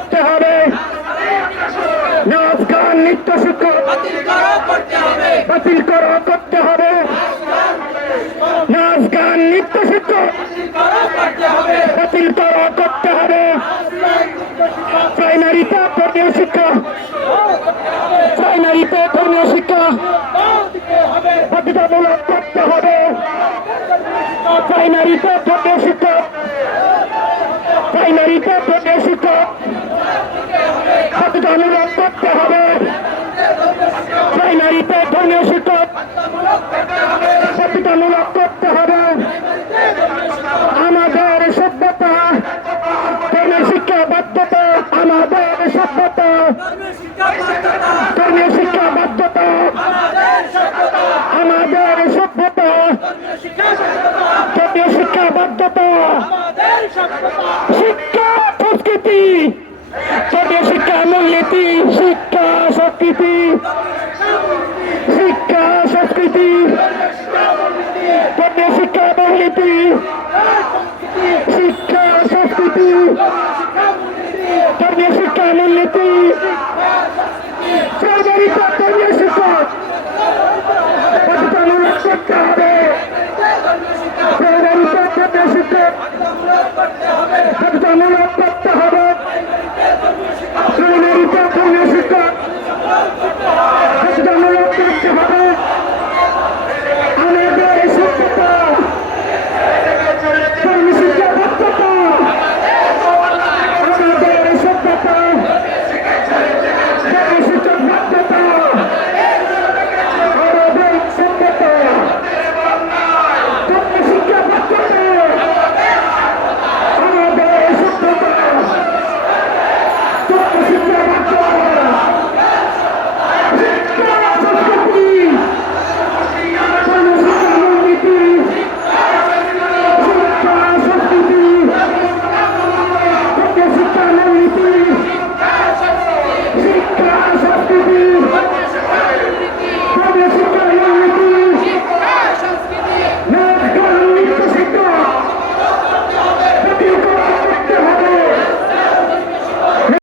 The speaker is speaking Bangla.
করতে হবে। নাচ গান নৃত্য শিক্ষা বাতিল করো করতে হবে। নাচ গান নৃত্য শিক্ষা বাতিল করো করতে হবে। প্রাইমারিতে ধর্মীয় শিক্ষা বাধ্যতামূলক করতে হবে। প্রাইমারিতে ধর্মীয় শিক্ষা বাধ্যতামূলক করতে হবে। প্রাইমারিতে ধর্মীয় শিক্ষা বাধ্যতামূলক করতে হবে। আমাদের সভ্যতা ধর্মীয় শিক্ষা বাধ্যতা, আমাদের সভ্যতা ধর্মীয় শিক্ষা বাধ্যতা, আমাদের সভ্যতা ধর্মীয় শিক্ষা বাধ্যতা। শিক্ষা সংস্কৃতি ধর্মীয় শিক্ষা মূলনীতি, শিক্ষা সংস্কৃতি, শিক্ষা সংস্কৃতি ধর্মীয় শিক্ষা মূলনীতি, শিক্ষা সংস্কৃতি ধর্মীয় শিক্ষা মূলনীতি। প্রাইমারিতে ধর্মীয় শিক্ষা বাধ্যতামূলক করতে হবে। প্রাইমারিতে ধর্মীয় শিক্ষা বাধ্যতামূলক